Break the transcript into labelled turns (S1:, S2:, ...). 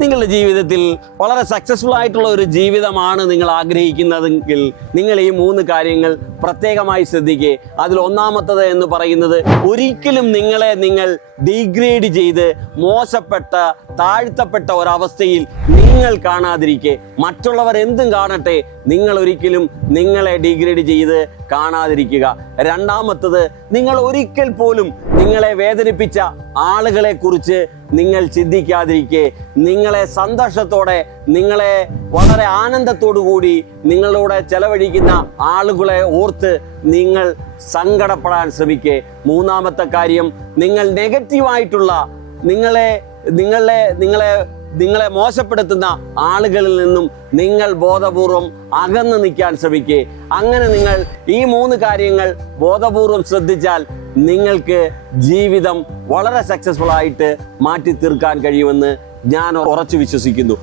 S1: നിങ്ങളുടെ ജീവിതത്തിൽ വളരെ സക്സസ്ഫുൾ ആയിട്ടുള്ള ഒരു ജീവിതമാണ് നിങ്ങൾ ആഗ്രഹിക്കുന്നതെങ്കിൽ നിങ്ങൾ ഈ മൂന്ന് കാര്യങ്ങൾ പ്രത്യേകമായി ശ്രദ്ധിക്കുക അതിൽ ഒന്നാമത്തത് എന്ന് പറയുന്നത് ഒരിക്കലും നിങ്ങളെ നിങ്ങൾ ഡീഗ്രേഡ് ചെയ്ത് മോശപ്പെട്ട താഴ്ത്തപ്പെട്ട ഒരവസ്ഥയിൽ നിങ്ങൾ കാണാതിരിക്കെ. മറ്റുള്ളവർ എന്തും കാണട്ടെ നിങ്ങൾ ഒരിക്കലും നിങ്ങളെ ഡീഗ്രേഡ് ചെയ്ത് കാണാതിരിക്കുക. രണ്ടാമത്തത് നിങ്ങൾ ഒരിക്കൽ പോലും നിങ്ങളെ വേദനിപ്പിച്ച ആളുകളെ കുറിച്ച് നിങ്ങൾ ചിന്തിക്കാതിരിക്കെ. നിങ്ങളെ സന്തോഷത്തോടെ നിങ്ങളെ വളരെ ആനന്ദത്തോടു കൂടി നിങ്ങളോട് ചെലവഴിക്കുന്ന ആളുകളെ ഓർത്ത് നിങ്ങൾ സങ്കടപ്പെടാൻ ശ്രമിക്കേ. മൂന്നാമത്തെ കാര്യം നിങ്ങൾ നെഗറ്റീവായിട്ടുള്ള നിങ്ങളെ നിങ്ങളെ നിങ്ങളെ നിങ്ങളെ മോശപ്പെടുത്തുന്ന ആളുകളിൽ നിന്നും നിങ്ങൾ ബോധപൂർവം അകന്നു നിൽക്കാൻ ശ്രമിക്കുക അങ്ങനെ നിങ്ങൾ ഈ മൂന്ന് കാര്യങ്ങൾ ബോധപൂർവം ശ്രദ്ധിച്ചാൽ നിങ്ങൾക്ക് ജീവിതം വളരെ സക്സസ്ഫുൾ ആയിട്ട് മാറ്റി തീർക്കാൻ കഴിയുമെന്ന് ഞാൻ ഉറച്ചു വിശ്വസിക്കുന്നു.